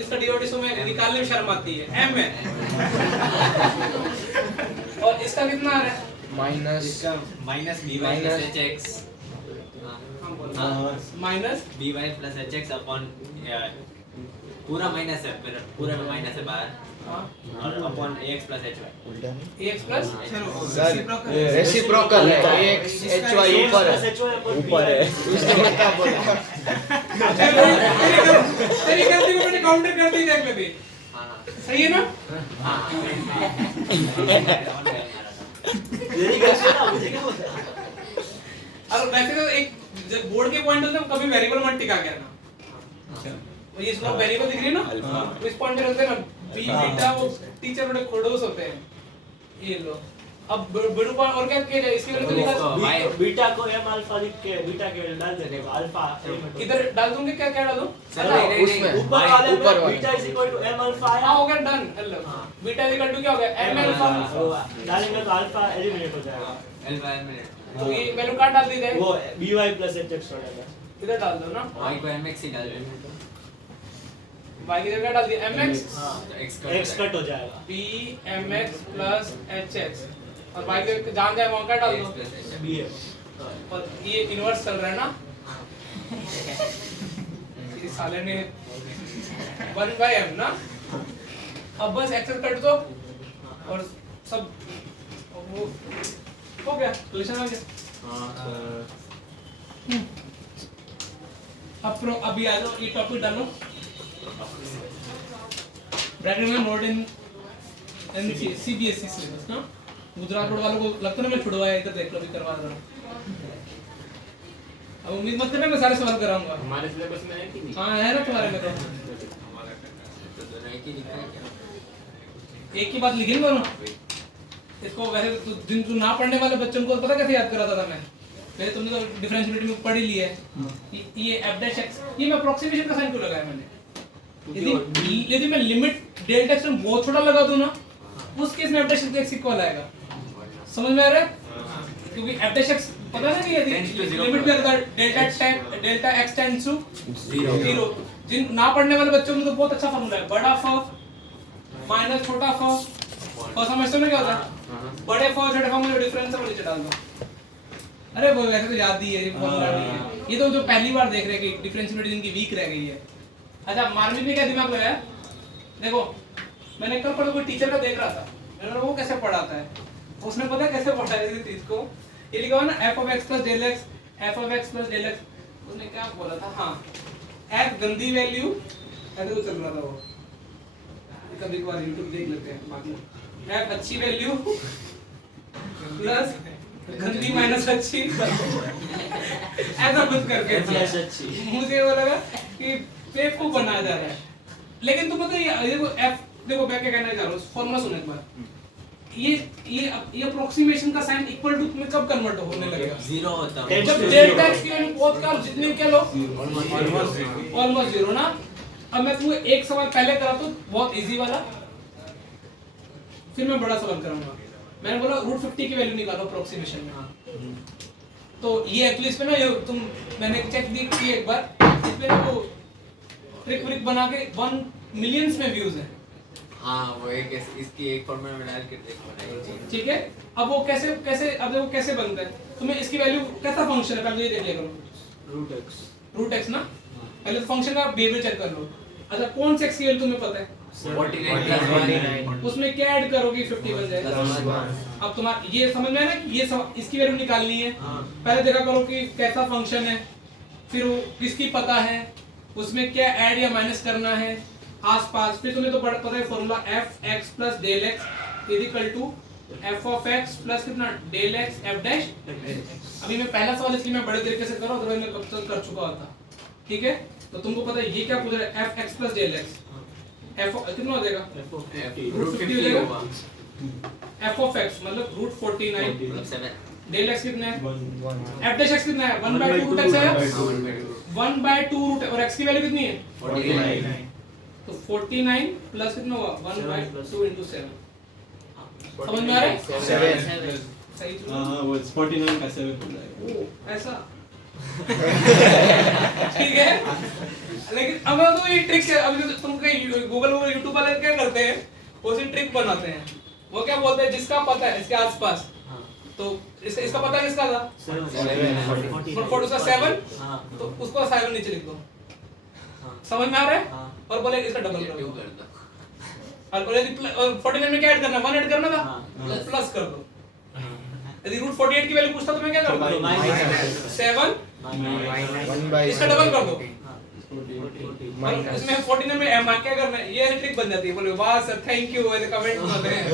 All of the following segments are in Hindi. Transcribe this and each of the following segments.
इसका डिवाइड में निकालने में शर्म आती है, m है। और इसका कितना आ रहा है? माइनस इसका minus B Y plus H X minus B Y plus H X upon पूरा माइनस है, फिर पूरा में माइनस है बाहर और upon A X plus H Y उल्टा ax प्लस रेसिप्रोकल है x h y ऊपर है ऊपर है उसने क्या बोला तेरी गलती को मैंने काउंटर कर दी, देख ले भी सही है ना? मेरी गलती ना, मुझे क्या पता। और वैसे तो एक जब बोर्ड के पॉइंट होते हैं कभी वेरिएबल मत टिका के ना, ये इसको वेरिएबल दिख रही है ना, तो इस पॉइंट पे रखते हैं ना बी बीटा, वो टीचर बड़े खड़ूस होते हैं ये लो। अब बड़ू पॉइंट और क्या किया जाए इसके लिए, तो लिखा बीटा को m अल्फा लिख के बीटा के डाल देने को अल्फा इधर डाल दूंगे, क्या क्या डालूं? उसमें ऊपर वाले ऊपर में वाले beta is equal to m alpha है। हां हो गया, done. Hello beta equal to क्या हो गया? m अल्फा डालेंगे तो अल्फा एलिमिनेट हो जाएगा, अल्फा एलिमिनेट तो ये वैल्यू कहाँ डाल दी जाए? वो by प्लस hx हो जाएगा। इधर डाल दो ना, y को mx ही डाल देंगे y की जगह डाल दिया mx, हां x x कट हो जाएगा b mx प्लस hx, और y के जान जाए वहां क्या डाल दो b है। और ये इन्वर्स चल रहा है ना, इस साले ने 1/m ना। अब बस एक्सेल कट दो और सब वो हो गया, रिलेशन आ गया। अब अभी आ जाओ, ये टॉपिक डालो ब्रैकेट में, नोट इन सीबीएसई सिलेबस ना। गुजरात बोर्ड वालों को लगता है ना मैं छुड़वाया, इधर देख लो, भी करवा रहा हूं। अब उम्मीद मत करना मैं सारे सवाल कराऊंगा, हमारे सिलेबस में है कि नहीं? हां है ना तुम्हारे में, तो दोनों एक ही लिखा है क्या? एक ही बात लिखेंगे दोनों। इसको वैसे तो जिन जो ना पढ़ने वाले बच्चों को पता कैसे याद कराता था मैं, पहले तुमने तो डिफरेंशिएबिलिटी में पढ़ ही लिया है। ये f डैश x, ये मैं अप्रोक्सीमेशन का साइन क्यों लगाया मैंने? यदि मैं लिमिट डेल्टा x में बहुत छोटा लगा दूं ना, उस केस में f डैश x इक्वल आएगा। समझ में आ रहा है? क्योंकि f डैश x पता है ना कि यदि लिमिट में अगर डेल्टा x टेंड्स टू 0, जिन ना पढ़ने वाले बच्चों में तो बहुत अच्छा फार्मूला है, बड़ा f माइनस छोटा f। और समझते हो ना क्या होता है? बड़े f और छोटे f में जो डिफरेंस है वो नीचे डाल दो। अरे वो वैसे तो याद ही है, ये फॉर्मूला नहीं है, ये तो जो पहली बार देख रहे हैं कि डिफरेंशिएबिलिटी इनकी वीक रह गई है। अच्छा मार्मिक ने क्या दिमाग लगाया, देखो मैंने कल पढ़ा कोई टीचर का देख रहा था, मैंने वो कैसे पढ़ाता है, उसने पता कैसे पढ़ाया इस चीज को, ये लिखा हुआ ना f of x plus del x, f of x plus del x, उसने क्या बोला था, हाँ f गंदी वैल्यू, ऐसे तो चल रहा था वो, कभी कभार YouTube देख लेते हैं बाकी, f अच्छी वैल्यू प्लस गंदी माइनस अच्छी, ऐसा कुछ करके मुझे वो लगा कि बेवकूफ बनाया जा रहा है। लेकिन तुम पता है देखो f, देखो मैं क्या कहना चाह रहा हूँ, फॉर्मूला सुनो एक बार, ये अप्रोक्सीमेशन का साइन इक्वल टू में कब कन्वर्ट होने लगेगा? 0 होता है जब डेल्टा x की वैल्यू बहुत कम, जितने क्या लो ऑलमोस्ट 0 ना। अब मैं तुम्हें एक सवाल पहले कराता हूँ बहुत इजी वाला, फिर मैं बड़ा सवाल कराऊंगा। मैंने बोला √50 की वैल्यू निकालो अप्रोक्सीमेशन में, तो ये एक्चुअली इसमें ना ये तुम मैंने चेक की एक बार, इसमें ना वो ट्रिक बना के 1 मिलियंस में व्यूज है। हाँ वो एक इसकी एक फॉर्मूला में डाल के बनाई, ठीक है। अब वो कैसे अब देखो कैसे बनता है, तुम्हें इसकी वैल्यू कैसा फंक्शन है पहले ये देख लिया करो, √x ना, पहले फंक्शन का बिहेवियर चेक कर लो। अच्छा कौन से x की वैल्यू तुम्हें पता है? 49 उसमें क्या ऐड करोगे 50 बन जाएगा। अब तुम्हारा ये समझ में है ना कि ये इसकी वैल्यू निकालनी है, पहले देखा करो कि कैसा फंक्शन है, फिर वो किसकी पता है, उसमें क्या ऐड या माइनस करना है आसपास, फिर तुम्हें तो पता है formula f(x + del x = f(x + कितना del x f डैश). अभी मैं पहला सवाल इसलिए मैं बड़े तरीके से कर रहा हूं, अदरवाइज मैं कब तक कर चुका होता। ठीक है, तो तुमको पता है ये क्या पूछ रहा है, f(x + del x) f कितना हो जाएगा, √50 हो जाएगा, f(x) मतलब √49 del x कितना है, f डैश x कितना है, 1/2 √x है, 1/2 और x की वैल्यू कितनी है 49, तो 49 प्लस कितना हुआ 1/2 into 7। समझ में आ रहा है? 7 सही हाँ वो 49 का 7 हो जाएगा। ओ ऐसा ठीक है, लेकिन अब तो ये ट्रिक है। अभी तुम गूगल यूट्यूब वाले क्या करते हैं, वो सी ट्रिक बनाते हैं। वो क्या बोलते हैं, जिसका पता है इसके आसपास, तो इसका पता है किसका था, 7, तो उसको 7 नीचे लिख दो। समझ में आ रहा है? और बोले इसका डबल कर दो। और बोले 49 में क्या ऐड करना, 1 ऐड करना था, प्लस कर दो। यदि रूट 48 की वैल्यू पूछता तो मैं क्या करूंगा, 7 इसका डबल कर दो। और इसमें 49 में एम क्या करना है, ये ट्रिक बन जाती है। बोले वाह सर, थैंक यू, ऐसे कमेंट करते हैं।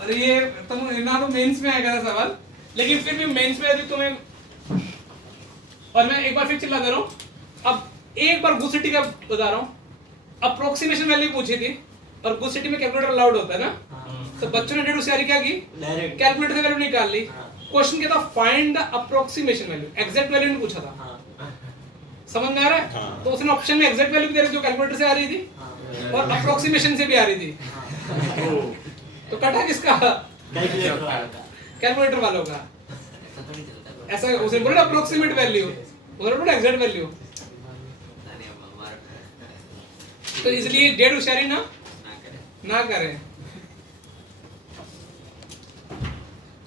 अरे ये तुम ना तो मेंस में आएगा सवाल, लेकिन फिर भी मेंस में यदि तुम्हें, और मैं एक बार फिर चिल्ला दे रहा हूँ, अब एक बार गुसिटी का बता रहा हूँ, अप्रोक्सीमेशन वैल्यू पूछी थी, और गुसिटी में कैलकुलेटर अलाउड होता है ना, तो बच्चों ने डेडूसियारी क्या की, कैलकुलेटर से वैल्यू निकाल ली। क्वेश्चन क्या था, find the approximation value, exact value नहीं पूछा था। समझ में आ रहा है? तो उसने ऑप्शन में एग्जैक्ट वैल्यू भी दे रही, जो कैलकुलेटर से आ रही थी और अप्रोक्सीमेशन से भी आ रही थी। तो कटा किसका, कैलकुलेटर वालों का। ऐसा उसे बोले अप्रोक्सीमेट वैल्यू, उधर बोले एग्जैक्ट वैल्यू। तो इसलिए डेढ़ होशियारी ना करें।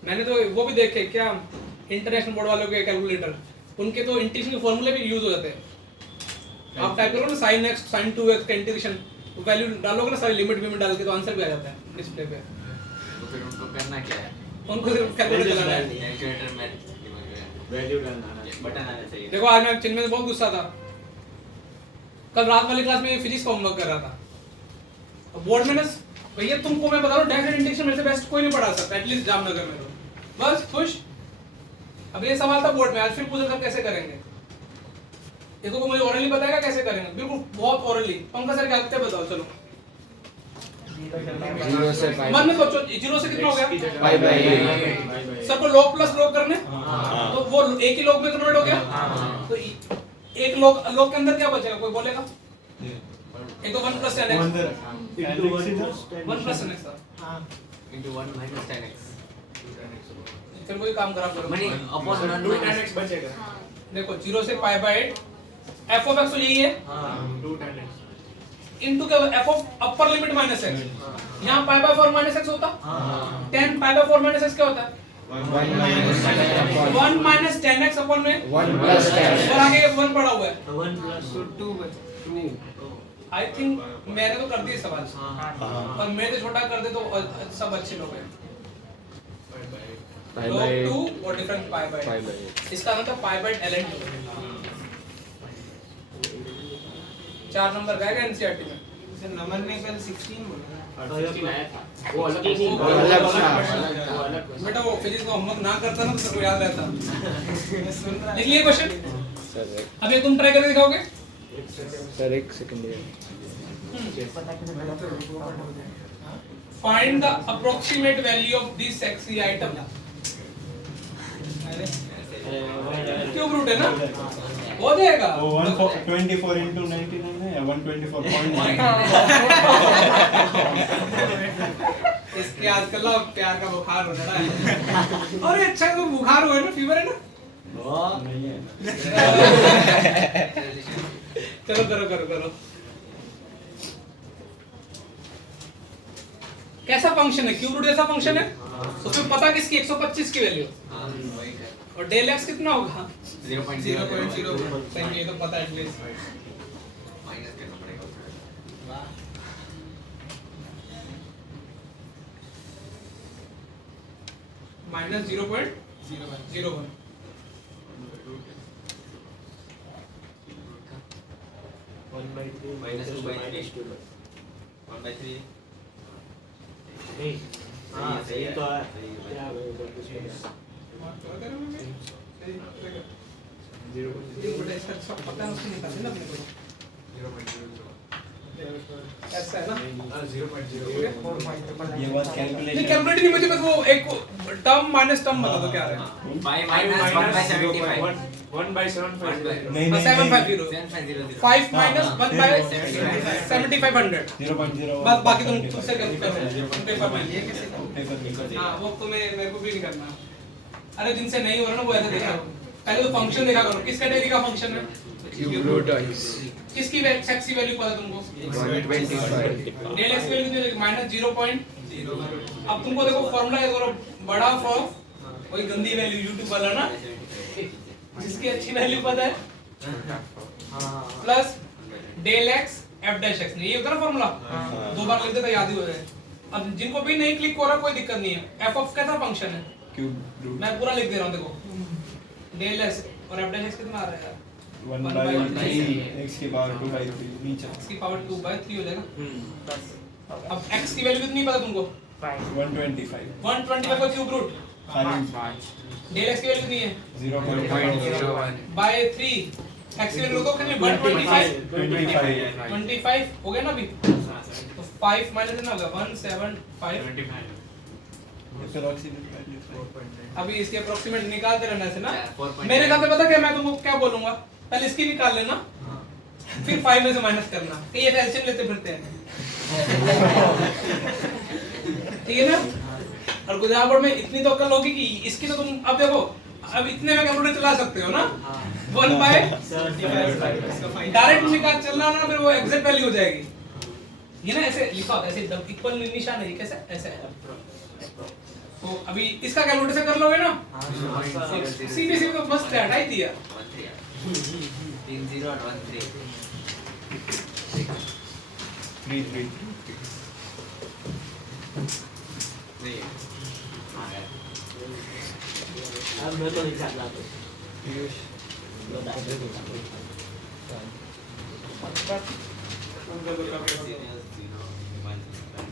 मैंने तो वो भी देखे क्या, इंटरनेशनल बोर्ड वालों के कैलकुलेटर, उनके तो इंटीग्रेशन के फॉर्मूले भी यूज हो जाते हैं। आप टाइप करो ना sin x sin 2x का इंटीग्रेशन, वैल्यू डालोगे ना सारी लिमिट में डाल के, तो आंसर भी आ जाता है डिस्प्ले पे। तो फिर उनको करना क्या है, उनको सिर्फ कैलकुलेटर चलाना है, कैलकुलेटर में वैल्यू डालना है, बटन आना चाहिए। देखो आज मैं चिन्मय से बहुत गुस्सा था, कल रात वाली क्लास में फिजिक्स का होमवर्क कर रहा था, बोर्ड में ना, भैया तुमको मैं बता रहा हूँ, डायरेक्ट इंटीग्रेशन मेरे से बेस्ट कोई नहीं पढ़ा सकता, एटलीस्ट जामनगर में तो बस खुश। अब ये सवाल था बोर्ड में, आज फिर पूछा था कैसे करेंगे, देखो मुझे ओरली बताएगा कैसे करेंगे, बिल्कुल बहुत ओरली। पंकज सर क्या लगता है बताओ, चलो 0 से मन में सोचो, 0 से कितना हो गया, पाई बाई। सर को log प्लस log करने, तो वो एक ही log में कन्वर्ट हो गया, तो एक log के अंदर क्या बचेगा, कोई बोलेगा? एक तो 1 + 10x, 1 + 10x था, into 1 - 10x। फिर कोई काम खराब करो, मनी अपॉन 1 - 10x बचेगा। देखो 0 से π/8 f of x तो यही है, 2 10x इनटू क्या, f of upper limit minus x, यहाँ π/4 - x होता, 10 π/4 - x क्या होता है, 1 - 10x अपॉन में 1 + 10। और आगे 1 पड़ा हुआ है, 1 + 2 आई थिंक मैंने तो कर दिए सवाल, और मैं तो छोटा कर दे तो सब अच्छे लोग हैं। log 2 और डिफरेंस π/8, इसका मतलब π/ln 2। 4 नंबर गएगा एनसीईआरटी में। सर नमन ने कल 16 बोला, वो अलग बेटा वो फिजिक्स का होमवर्क ना करता ना तो सबको याद रहता। मैं सुन रहा लिख लिए क्वेश्चन, सर अब ये तुम ट्राई करके दिखाओगे। सर एक second find the approximate value of this sexy item. Cube root है ना, हो जाएगा। वो 124 into 99 है या 124.9? इसके आजकल ना प्यार का बुखार हो रहा है। अरे अच्छा तो बुखार हुआ है ना, फीवर है ना। नहीं है। चलो करो। कैसा फंक्शन है, क्यूब रूट जैसा फंक्शन है, उसमें पता किसकी 125 की वैल्यू, और डेल एक्स कितना होगा 0.0। ये तो पता है एटलीस्ट। माइनस करना पड़ेगा। -0.01। -2/3 नहीं हाँ सही तो है सही है। क्या पता है उसको निकालना ना अपने को, ऐसा है ना। ये बात नहीं कैलकुलेशन कैलकुलेट नहीं, मुझे बस वो एक टर्म माइनस टर्म बता दो क्या आ रहा है 5 minus 1 by 75 1 by 750. नहीं नहीं 750 750 5 minus 1 by 7500 7500 0.0 बस बाकी तुम खुद से कर पेपर में ये कैसे करूं? हाँ वो तुम्हें मेरे को भी नहीं करना अरे जिनसे नहीं हो रहा ना वो ऐसे देखा करो पहले तो फंक्शन देखा करो किस कैटेगरी का फंक्शन है किसकी x की वैल्यू पता है तुमको डेल x की वैल्यू कितनी है -0. अब तुमको देखो फार्मूला है थोड़ा बड़ा फॉर वही गंदी वैल्यू YouTube वाला ना जिसकी अच्छी वैल्यू पता है plus del x f dash x ये होता है ना फार्मूला दो बार लिख देता याद ही हो जाए अब जिनको भी नहीं क्लिक हो रहा कोई दिक्कत नहीं है f ऑफ कैसा फंक्शन है क्यूब रूट मैं पूरा लिख दे रहा हूं देखो डेल x और f डैश x कितना आ रहा है यार 1 by 3 x की पावर 2 by 3 नीचे x की पावर 2 by 3 हो जाएगा अब x की वैल्यू कितनी पता तुमको 125 125 का क्यूब रूट 5 डेल x की वैल्यू कितनी है 0.01 by 3 x की वैल्यू को कितनी 125 हो गया ना अभी तो 5 माइनस कितना होगा 175 approximate value 5. अभी इसके अप्रोक्सीमेट निकालते रहना है ना 4.9 मेरे हिसाब से पता क्या मैं तुमको क्या बोलूंगा पहले इसकी निकाल लेना फिर 5 में से माइनस करना कि ये एलसीएम लेते फिरते हैं ठीक है ना और गुजरात बोर्ड में इतनी तो अक्ल होगी कि इसकी तो तुम अब देखो अब इतने में कैलकुलेटर चला सकते हो ना 1 by डायरेक्ट निकाल चलना ना फिर वो एग्जैक्ट वैल्यू हो जाएगी ये ना ऐसे लिखा होता है ऐसे इक्वल निशान है कैसे ऐसे तो अभी इसका कैलकुलेटर से कर लोगे ना सीधे सीधे तो बस हटा ही दिया 30 और 13 3 नहीं अब मैं तो नहीं चाहता तो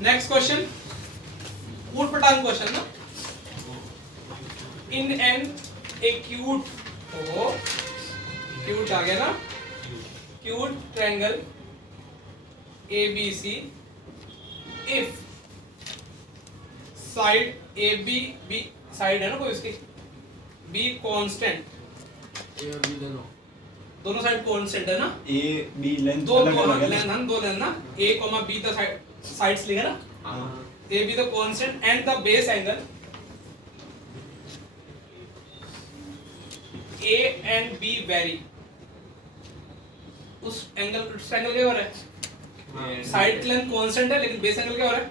नेक्स्ट क्वेश्चन ऊट पटांग क्वेश्चन ना in an acute oh cute आ गया ना cute triangle ABC if side AB B side है ना कोई उसकी B कांस्टेंट दोनों साइड कांस्टेंट है ना a b लेंथ दो अलग अलग है लेंथ हम दो लेंथ ना A, B द साइड्स लिखा ना A be the constant and the base angle A and B vary उस एंगल क्या हो रहा है साइड लेंथ कांस्टेंट है लेकिन बेस एंगल क्या हो रहा है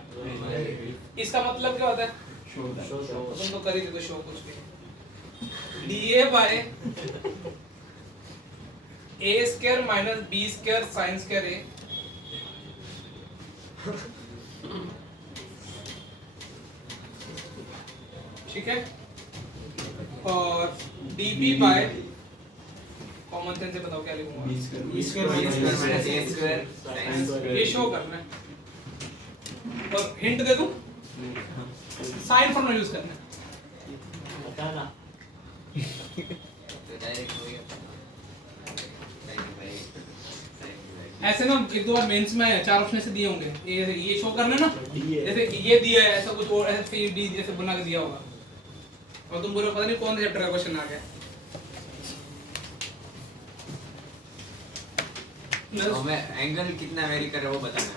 इसका मतलब क्या होता है शो दैट तुम तो कर ही दो शो कुछ भी DA by A square minus B square sin square A ठीक है और DB by कॉमन सेंस से बताओ क्या लिखूंगा b square B square minus a square ये शो करना है और हिंट दे दूं साइन फॉर्मूला यूज करना है बता ना तो डायरेक्ट हो गया ऐसे ना एक दो बार मेंस में 4 ऑप्शन ऐसे दिए होंगे ये शो करना ना जैसे ये दिया है ऐसा कुछ और ऐसे फिर डी जैसे बना के दिया होगा और तुम बोलो पता नहीं कौन सा चैप्टर का क्वेश्चन आ गया तो हमें एंगल कितना वेरी कर रहा है वो बताना है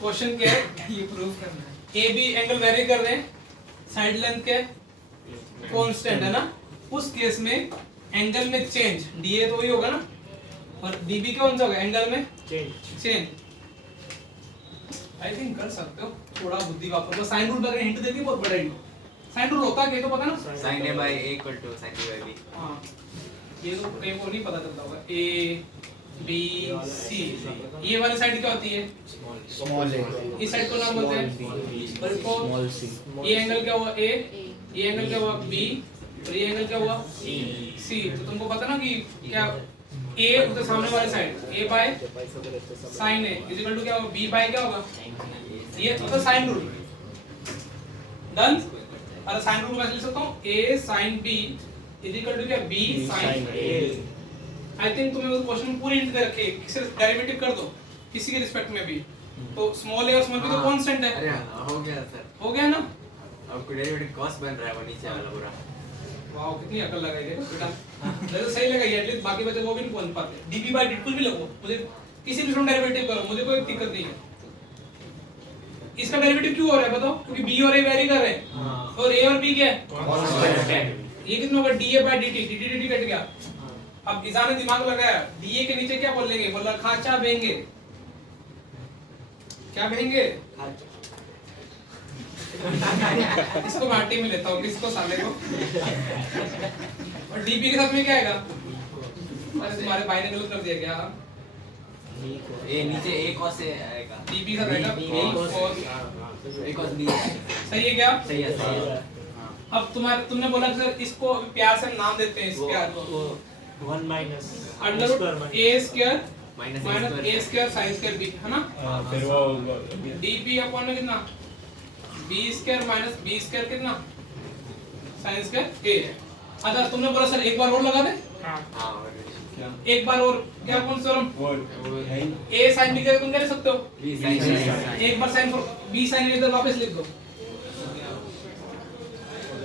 क्वेश्चन क्या है ये प्रूव करना है ए बी एंगल वेरी कर दें साइड लेंथ के कांस्टेंट है ना उस केस में एंगल में चेंज डीए तो वही होगा ना और डीबी कौन सा होगा एंगल में चेंज आई थिंक कर सकते हो थोड़ा बुद्धि वापरो साइन रूल वगैरह हिंट देती है बहुत बड़ा हिंट साइन रूल होता है ये तो पता ना sin a by a equal to sin b by b हां ये तो एक को नहीं पता चलता होगा ए बी सी ये वाली साइड क्या होती है स्मॉल a इस साइड को नाम बोलते हैं और इसको c ये एंगल क्या हुआ ए ये एंगल क्या हुआ बी और ये एंगल क्या हुआ सी तो तुमको पता ना कि क्या ए उसके सामने वाले side a by sin a equal to क्या होगा b बाय क्या होगा ये तो साइन रूल डन और साइन रूल मैं लिख सकता हूं a sin b equal to क्या b sin a I think तुम्हें उस क्वेश्चन में पूरी हिंट दे रखी है किसी डेरिवेटिव कर दो किसी के रिस्पेक्ट में भी तो स्मॉल a और स्मॉल b तो कांस्टेंट है अरे हो गया सर हो गया ना आपको डेरिवेटिव कॉस्ट बन रहा है वो नीचे वाला पूरा। वाओ कितनी अकल लगाई है बेटा। मुझे तो सही लगाई है, एटलीस्ट बाकी बच्चे वो भी नहीं पहुंच पाते। डीपी बाय डिट भी लगो, मुझे किसी भी डेरिवेटिव करो, मुझे कोई दिक्कत नहीं है। इसका डेरिवेटिव क्यों हो रहा है बताओ? क्योंकि बी और ए वेरी कर रहे हैं और ए और बी क्या है? ये कितना होगा? D A by D T, D T D T cut गया। अब ईसा ने दिमाग लगाया, डीए के नीचे क्या बोलेंगे? बोला खाचा बेंगे। क्या बेंगे? इसको माटी में लेता हूँ, किसको साले को। और डीपी के साथ में क्या आएगा? अरे तुम्हारे भाई ने गलत कर दिया क्या? ए नीचे ए कॉस से आएगा। डीपी का रहेगा ए कॉस बी। सही है क्या? सही है सही है। अब तुमने बोला कि सर इसको प्यार से नाम देते हैं, इस प्यार को 1 minus under A square minus minus A square sine square B, है ना? फिर वो डीपी अपॉन में कितना? B square minus B square कितना? साइन स्क्वायर ए है। अच्छा तुमने बोला सर एक बार और लगा दे। हां एक बार और क्या? कौन सा वो है ए साइन बी का तुम कह सकते हो। बी साइन एक बार साइन बी साइन इधर वापस लिख दो।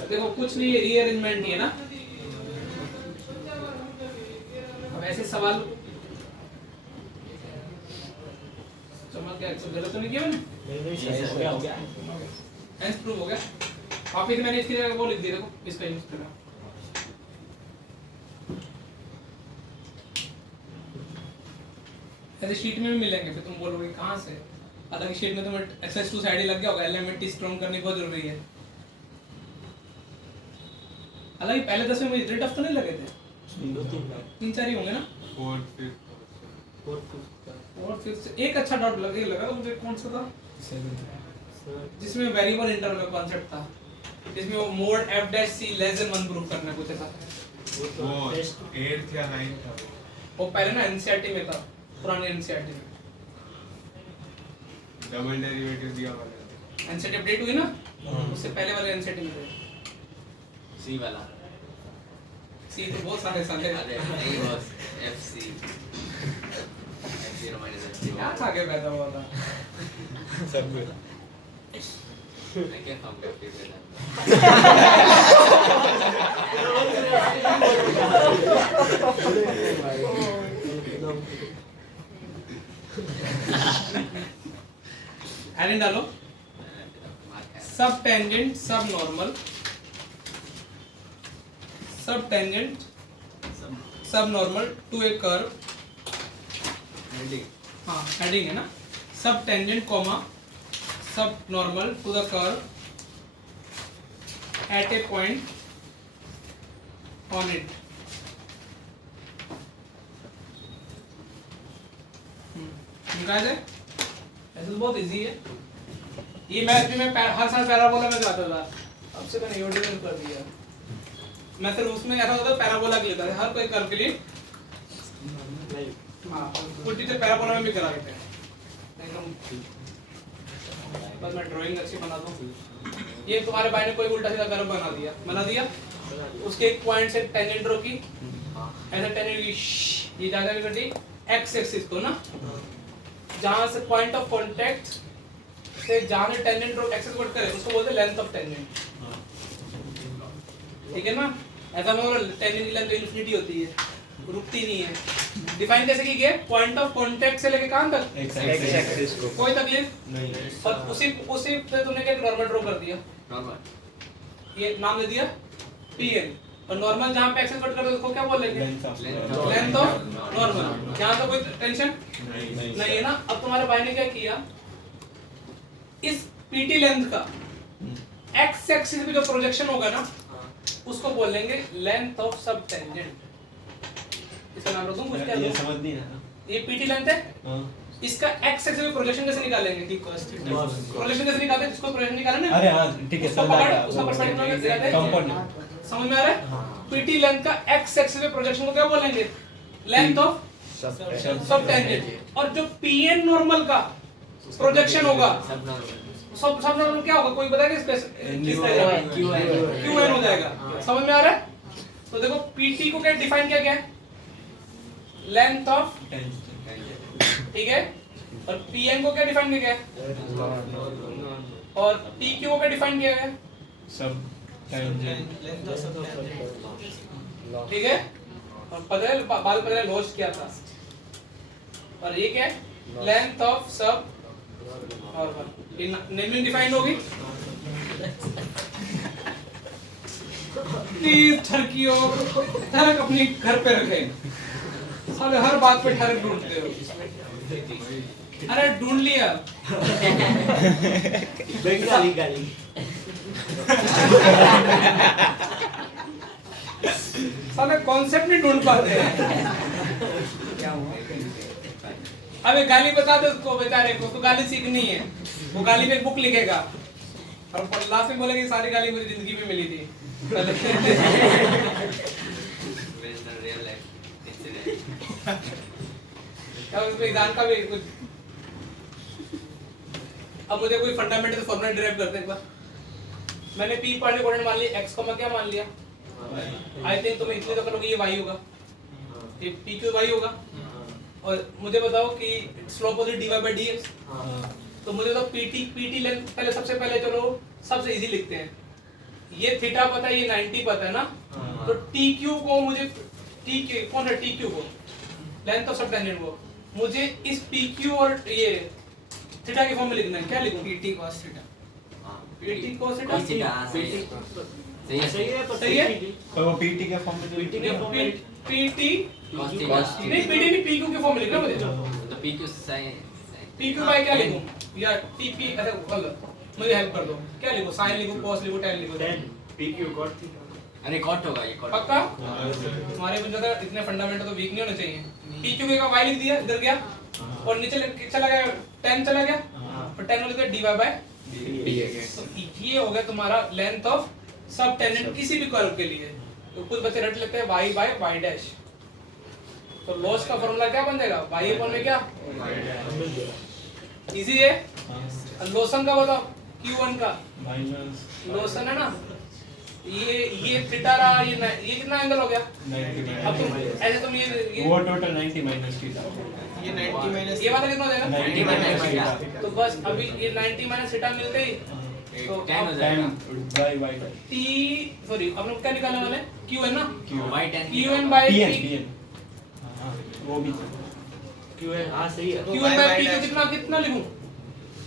देखो कुछ नहीं है, रीअरेंजमेंट ही है ना। अब ऐसे सवाल चमक गया, गलत तो नहीं किया मैंने? हो गया। एंस प्रूव हो गया। वापस मैंने इसकी जगह वो लिख दिया, देखो इसका यूज करा। ऐसे शीट में भी मिलेंगे, फिर तुम बोलोगे कहाँ से? हालांकि शीट में तुम्हें एक्सेस टू साइड ही लग गया होगा, एलिमेंट स्ट्रॉन्ग करनी बहुत जरूरी है। हालांकि पहले 10 में मुझे इतने टफ तो नहीं लगे थे, 3-4 ही होंगे ना। और फिर से एक अच्छा डाउट लगा मुझे, कौन सा था? जिसमें वेरिएबल इंटरवल कॉन्सेप्ट था, जिसमें वो mode f dash c less than 1 prove करना है, कुछ ऐसा। वो 8th या 9th था वो पहले ना एनसीईआरटी में था, पुरानी एनसीईआरटी में। डबल डेरिवेटिव दिया वाला। एनसीईआरटी अपडेट हुई ना, उससे पहले वाले एनसीईआरटी में थे। सी वाला। सी तो बहुत सारे साले। अरे नहीं बॉस एफसी f0 -f0 क्या खा के पैदा हुआ था? सब मैं क्या खाऊंगा फिर एलिन डालो। सब टेंजेंट सब नॉर्मल, सब टेंजेंट सब नॉर्मल टू ए कर्व। हाँ हेडिंग है ना। सब टेंजेंट कॉमा सब normal to the curve at a point on it. ऐसे तो बहुत इजी है ये। मैथ में हर साल पैराबोला में जाता था, अब से मैंने यूटिलाइज कर दिया। मैं सिर्फ उसमें ऐसा होता था पैराबोला के लिए था, हर कोई कर्व के लिए। हाँ कुछ टीचर पैराबोला में भी करा देते हैं, बस मैं ड्राइंग अच्छी बना दूं। ये तुम्हारे भाई ने कोई उल्टा सीधा कर्व बना दिया, उसके एक पॉइंट से टेंजेंट ड्रॉ की, ऐसा टेंजेंट ये ज्यादा भी कर दी एक्स एक्सिस को ना, जहां से पॉइंट ऑफ कांटेक्ट से जहां से टेंजेंट ड्रॉ एक्सिस कट करे उसको बोलते हैं लेंथ ऑफ टेंजेंट। ठीक है ना। ऐसा मतलब टेंजेंट की लेंथ इनफिनिटी होती है, रुकती नहीं है। डिफाइन कैसे की गई? पॉइंट ऑफ कांटेक्ट से लेके कहां तक? एक्स एक्सिस को कोई तकलीफ नहीं। और उसी से तुमने क्या नॉर्मल ड्रॉ कर दिया, नॉर्मल ये नाम दे दिया pn। और नॉर्मल जहां पे एक्सेस कट कर उसको क्या बोलेंगे? Length of length of normal. यहां तो कोई टेंशन नहीं नहीं है ना। अब तुम्हारे भाई ने क्या किया, इस pt लेंथ का x एक्सिस पे जो प्रोजेक्शन होगा ना उसको बोलेंगे लेंथ ऑफ सब टेंजेंट। इसका नाम रखूं कुछ क्या? ये समझ नहीं रहा। ये pt लेंथ है, हां इसका x एक्सिस पे प्रोजेक्शन कैसे निकालेंगे? प्रोजेक्शन कैसे निकालते हैं? जिसको प्रोजेक्शन निकालना है अरे हां ठीक है उसका समझ पकड़, आया। उसका पर्सपेक्टिव कैसे लगाते हैं? कंपोनेंट समझ में आ रहा है? pt लेंथ का x एक्सिस पे प्रोजेक्शन को क्या बोलेंगे? लेंथ ऑफ सब टेंजेंट। और जो pn नॉर्मल का प्रोजेक्शन होगा सब नॉर्मल सब नॉर्मल क्या होगा? कोई बताएगा qn हो जाएगा। समझ में आ रहा है? तो देखो pt को क्या डिफाइन किया गया है? लेंथ ऑफ, ठीक है। और pn को क्या डिफाइन किया गया है? और pq को क्या डिफाइन किया गया है? सब टेंजेंट ठीक है, और पता है बाल पता है लॉस क्या था, और ये क्या है लेंथ ऑफ सब नॉर्मल, नेमिंग डिफाइन होगी। प्लीज ठरकियों ठरक अपनी घर पे रखे, साले हर बात पे ठरक ढूंढते हो। अरे ढूंढ लिया गाली साले कॉन्सेप्ट नहीं ढूंढ पाते हैं। क्या हुआ? अबे गाली बता दो उसको बेचारे को, तो गाली सीखनी है, वो गाली पे बुक लिखेगा और लास्ट में बोलेगा सारी गाली मुझे जिंदगी में मिली थी। Real life incident. क्या उसमें एग्जाम का भी कुछ, अब मुझे कोई फंडामेंटल फॉर्मूला डिराइव करते हैं एक बार। मैंने p पार्शियल कोऑर्डिनेट मान लिया, x को मैं क्या मान लिया, आई थिंक तुम्हें इतने तो करोगे ये y होगा, ये p क्यू y होगा, और मुझे बताओ कि स्लोप होती dy by dx, तो मुझे तो pt लेंथ पहले सबसे पहले चलो सबसे इजी लिखते हैं, ये थीटा पता है, ये 90 पता है ना, तो tq को मुझे tq कौन है, tq को लेंथ ऑफ सब टेंजेंट को मुझे इस pq और ये थीटा के फॉर्म में लिखना है, क्या लिखूं, pt cos theta, pt cos theta, सही है सही है सही है। पर वो पीटी के फॉर्म में PT के फॉर्म में pt cos नहीं pt नहीं pq के फॉर्म में लिखना मुझे, तो pq सही pq बाय क्या लिखूं, या tp ऐसे बोलो मुझे हेल्प कर दो, क्या लिखूं, sin लिखूं, cos लिखूं, tan लिखूं, 10 PQ cot थीटा अरे कॉट होगा ये कॉट पक्का? हमारे बच्चों का इतने फंडामेंटल तो वीक नहीं होने चाहिए। pq का y लिख दिया, इधर गया और नीचे चला गया tan चला गया, और tan को लिख दिया dy by dx, तो ये हो गया तुम्हारा लेंथ ऑफ सब टेंजेंट किसी भी कर्व के लिए। तो कुछ बच्चे रट लेते हैं y by y डैश, तो लॉस का फार्मूला क्या बन जाएगा, y अपॉन में क्या, इजी है। लोसन का बताओ, q1 का माइनस लोसन है ना, ये थीटा रहा, ये कितना एंगल हो गया, 90 अब तुम माइनस ऐसे तुम ये वो टोटल 90 माइनस थीटा, ये 90 माइनस ये वाला कितना हो जाएगा, 90 माइनस थीटा, तो बस अभी ये 90 माइनस थीटा मिलते ही तो 10 हो जाएगा y t सॉरी अब लोग क्या निकालने वाले हैं, q है ना, y 10 qn by pn t, pn हां वो भी QN हां सही है qn by t को कितना लिखूं,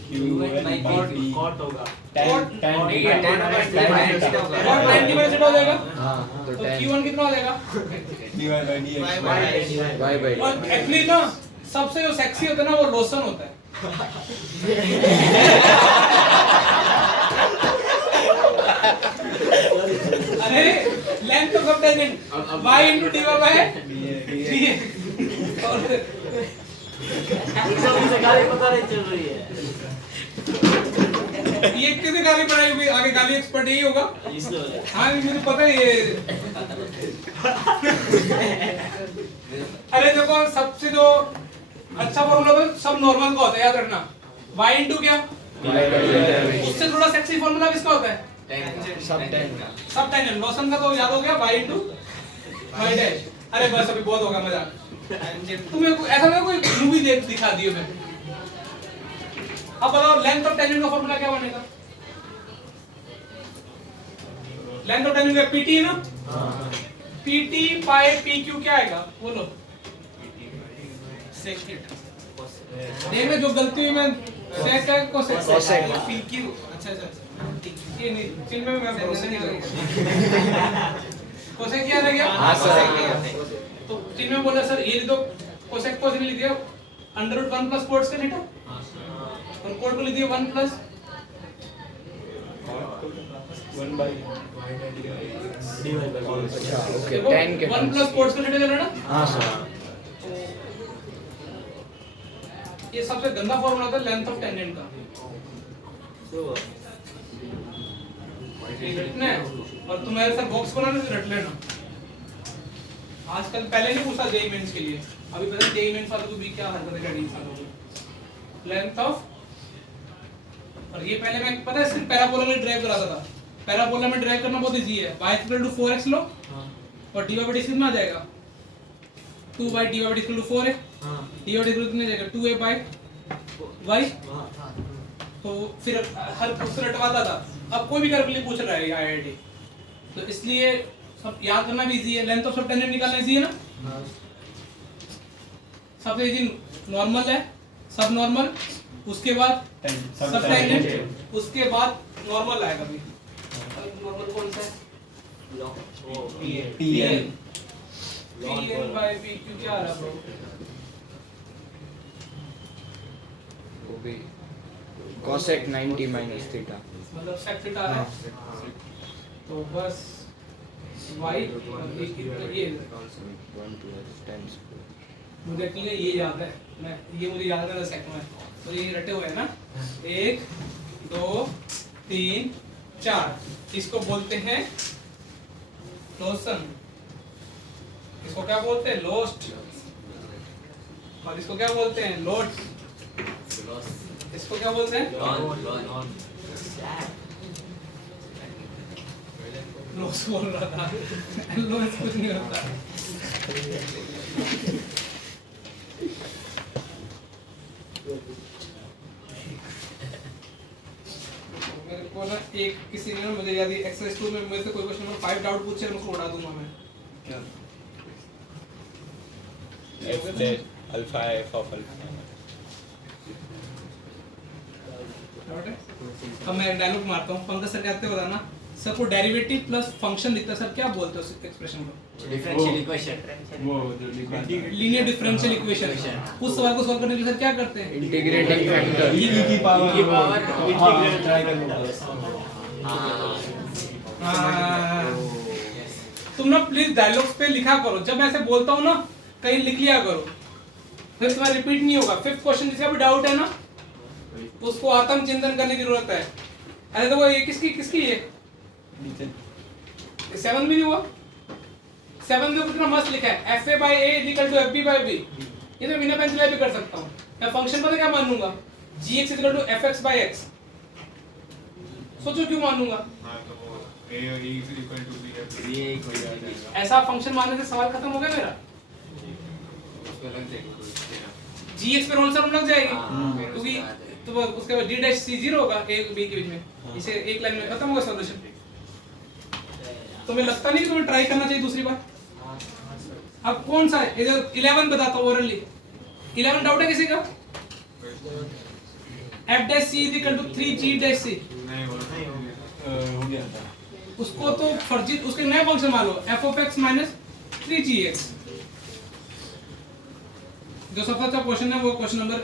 qn by t cot होगा tan और 10 90 माइनस थीटा हो जाएगा, तो q1 कितना हो जाएगा, dy by dx और एक्चुअली ना सबसे जो सेक्सी होता है ना वो लोशन होता है। अरे लेंथ ऑफ सब tangent y into dy by dx, और से गाली पता नहीं चल रही है ये किसी गाली पढ़ाई हुई, आगे गाली एक्सपर्ट यही होगा। इसलिए हाँ मुझे पता है ये। अरे देखो सबसे जो अच्छा फॉर्मूला तो सब नॉर्मल का होता है, याद रखना y into क्या, उससे थोड़ा सेक्सी फॉर्मूला किसका होता है, सब टेंजेंट, लोशन का तो याद हो गया y into y डैश। अरे बस अभी बहुत होगा मजाक, तुम्हें ऐसा ना कोई मूवी देख दिखा दियो मैं। अब बताओ लेंथ ऑफ टेंजेंट का फॉर्मूला क्या बनेगा, लेंथ ऑफ टेंजेंट का pt है ना, pt by pq क्या आएगा बोलो, देखना जो गलती हुई मैं सेक का कोसेक pq, अच्छा ये नहीं चिन्ह में मैं भरोसा नहीं करूंगा, कोसेक क्या रह गया, तो चिन्ह में बोला सर ये तो कोसेक कोसेक लिख दिया अंडर रूट 1 प्लस कोट्स का थीटा, और कोड को लिख दिया 1 प्लस 1 by अच्छा ओके 10 के 1 प्लस कोट्स का थीटा चल रहा है ना। हां सर, ये सबसे गंदा फॉर्मूला होता है लेंथ ऑफ टेंजेंट का, रटना है, और तुम्हारे सर बॉक्स बनाने से रट लेना। आजकल पहले नहीं पूछा जेई मेंस के लिए, अभी पता है जेई मेंस वालों को भी क्या हरकतें करनी है, लेंथ ऑफ, और ये पहले मैं पता है सिर्फ पैराबोला में ड्राइव कराता था, पैराबोला में ड्राइव करना बहुत इजी है, y इक्वल टू 4x लो और dy by dx कितना आ जाएगा, 2y dy by dx equal to 4 है, dy by dx कितना आ जाएगा 2a by y, तो फिर हर उससे रटवाता था अब कोई भी करके पूछ रहा है आईआईटी, तो इसलिए सब याद करना भी इजी है। लेंथ ऑफ सब टेंजेंट निकालना इजी है ना। सबसे इजी नॉर्मल है, सब नॉर्मल, उसके बाद सब टेंजेंट, उसके बाद नॉर्मल आएगा भी। नॉर्मल कौन सा है? TL PL by PQ क्या आ रहा है ब्रो? वो भी cosec 90 minus theta. मतलब sec थीटा आ रहा है, तो बस y ये 1 plus 10 square. मुझे एक्चुअली ये याद है, मैं ये मुझे याद है सेक में, तो ये रटे हुए हैं ना, 1 2 3 4, इसको बोलते हैं लोसन, इसको क्या बोलते हैं? लोस्ट, और इसको क्या बोलते हैं? लोट, इसको क्या बोलते हैं? लोस बोल रहा था, लोस कुछ नहीं होता। मेरे को ना एक किसी ने मुझे याद है एक्सरसाइज 2 में मेरे से कोई क्वेश्चन नंबर 5 डाउट पूछे, उसको उड़ा दूंगा मैं। क्या? F dash alpha f of alpha. Doubt है? अब मैं डायलॉग मारता हूँ, पंकज सर कहते हो ना सर को डेरिवेटिव प्लस फंक्शन दिखता है, सर क्या बोलते हो उस एक्सप्रेशन को? डिफरेंशियल इक्वेशन, वो जो लिखा है लीनियर डिफरेंशियल इक्वेशन। उस सवाल को सॉल्व करने के लिए सर क्या करते हैं? Integrating factor. e की पावर इंटीग्रेट ट्राई करना तुम ना प्लीज डायलॉग्स पे लिखा करो, जब ऐसे बोलता हूँ ना कहीं लिख लिया करो, फिर तुम्हारा रिपीट नहीं होगा। 5th क्वेश्चन जिसका भी डाउट है ना उसको आत्म चिंतन करने की जरूरत है। अरे तो वो ये किसकी ये 7 भी नहीं हुआ, 7 में कितना मस्त लिखा है fa by a equal to fb by b, ये तो बिना पेंसिल भी कर सकता हूँ। मैं फंक्शन पता क्या मान लूंगा? gx equal to fx by x, सोचो क्यों मान लूंगा? हाँ तो वो a is equal to b है, ये इक्वल टू ऐसा फंक्शन मानने से सवाल खत्म हो गया मेरा। gx पे रोल सर लग जाएगी, क्योंकि तो उसके बाद d dash c 0 होगा a b के बीच में, इसे एक लाइन में खत्म होगा सॉल्यूशन। तुम्हें लगता नहीं कि तुम्हें ट्राई करना चाहिए दूसरी बार? अब कौन सा है? इधर 11 बताता हूँ ओरली। 11 डाउट है किसी का? f dash c is equal to 3g dash c, नहीं हो गया था उसको तो फर्जी उसके नए फंक्शन मान लो f of x minus 3gx। जो सबसे अच्छा क्वेश्चन है वो क्वेश्चन नंबर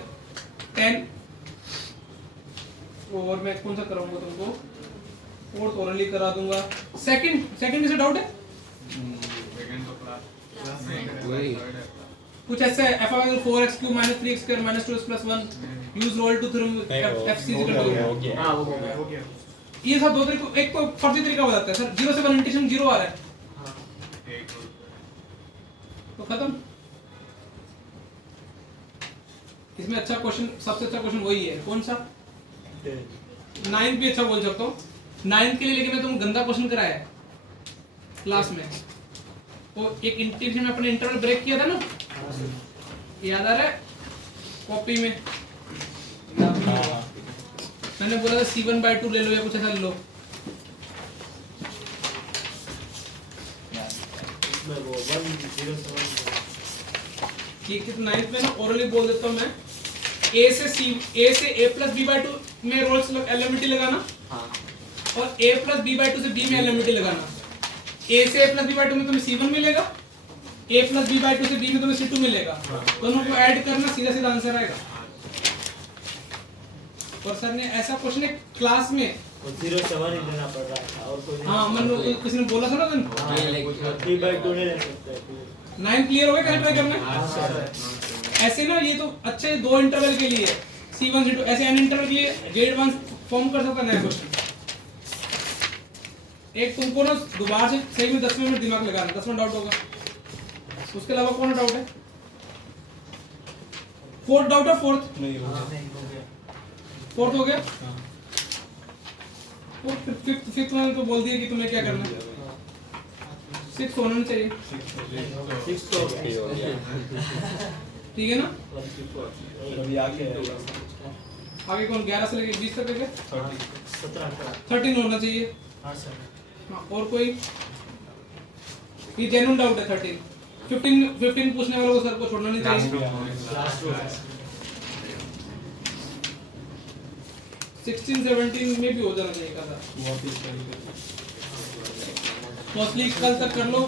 10, और मैं कौन सा कराऊंगा तुमको? फोर्थ ओरली करा दूंगा। सेकंड किसे डाउट है? सेकंड तो क्लास नहीं वही। कुछ ऐसे f of x 4x cube minus 3x square minus 2x plus 1 use roll to theorem f c is equal to हो गया. हाँ वो गया ये सब दो तरीके, एक तो फर्जी तरीका हो जाता है सर, 0 से 1 इंटीग्रेशन 0 आ रहा है एक तो खत्म। इसमें अच्छा क्वेश्चन, सबसे अच्छा क्वेश्चन वही है, कौन सा? 9 भी अच्छा बोल सकता हूँ 9 के लिए, लेकिन मैं तुम गंदा क्वेश्चन कराया है क्लास में। वो एक इंटीग्रेशन में अपने इंटरवल ब्रेक किया था ना, याद आ रहा है? कॉपी में मैंने बोला था c1/2 ले लो या कुछ ऐसा ले लो। मैं वो 107 ठीक है, तो 9th में ना ओरली बोल देता हूँ मैं, a से a plus b/2 में रोल्स एलिमेंट्री लगाना, और a plus b/2 से b में एलिमेंट्री लगाना। a से a plus b/2 में तुम्हें c1 मिलेगा, a plus b/2 से b में तुम्हें c2 मिलेगा, दोनों को ऐड करना, सीधा सीधा आंसर आएगा। और सर ने ऐसा क्वेश्चन एक क्लास में 07 ही लेना पड़ रहा था और कोई हाँ मतलब किसी ने बोला था ना तुम 3/2 नहीं ले सकते। 9 क्लियर हो गया, कहीं ट्राई करना है ऐसे ना। ये तो अच्छे दो इंटरवल के लिए c1 c2, ऐसे n इंटरवल के लिए ग्रेड 1 फॉर्म कर सकता है नया क्वेश्चन। एक तुमको ना दोबारा से सही में 10वें मिनट दिमाग लगाना, 10वां डाउट होगा। उसके अलावा कौन डाउट है? फोर्थ डाउट है? फोर्थ नहीं हो गया फोर्थ हो गया। फिफ्थ में तो बोल दिया कि तुम्हें क्या करना है, 6 होना चाहिए, 6 तो हो गया. ठीक है ना? अभी आगे है आगे कौन 11 से लेके 20 तक है क्या? 30 13 होना चाहिए। हाँ सर। हाँ, और कोई ये जेन्युइन डाउट है 13 15 पूछने वालों को सर को छोड़ना नहीं चाहिए। लास्ट रो 16 17 में भी हो जाना चाहिए था। मोस्टली कल तक कर लो।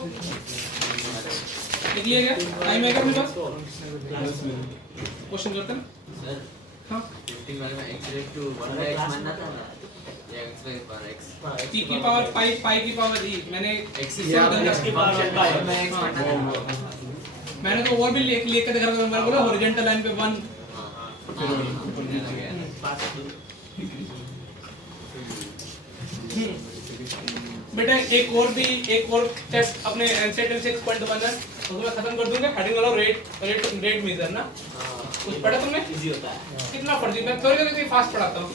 निकलिए क्या टाइम है क्या मेरे पास? क्वेश्चन करते हैं सर हाँ 15 वाले में x raised to 1 by x मानना था ना, या x by power x p की पावर पाई की पावर e मैंने x की power by में x पढ़ना था। मैंने तो और भी लेकर दिखा रहा था। मैंने बोला हॉरिजॉन्टल लाइन पे 1 बेटा एक और टेस्ट अपने एनसेट 6.1 है उसको मैं खत्म कर दूंगा। हेडिंग वाला रेट मेजर ना कुछ पढ़ा तुमने? इजी होता है। कितना फर्जी मैं थोड़ी फास्ट पढ़ाता हूँ।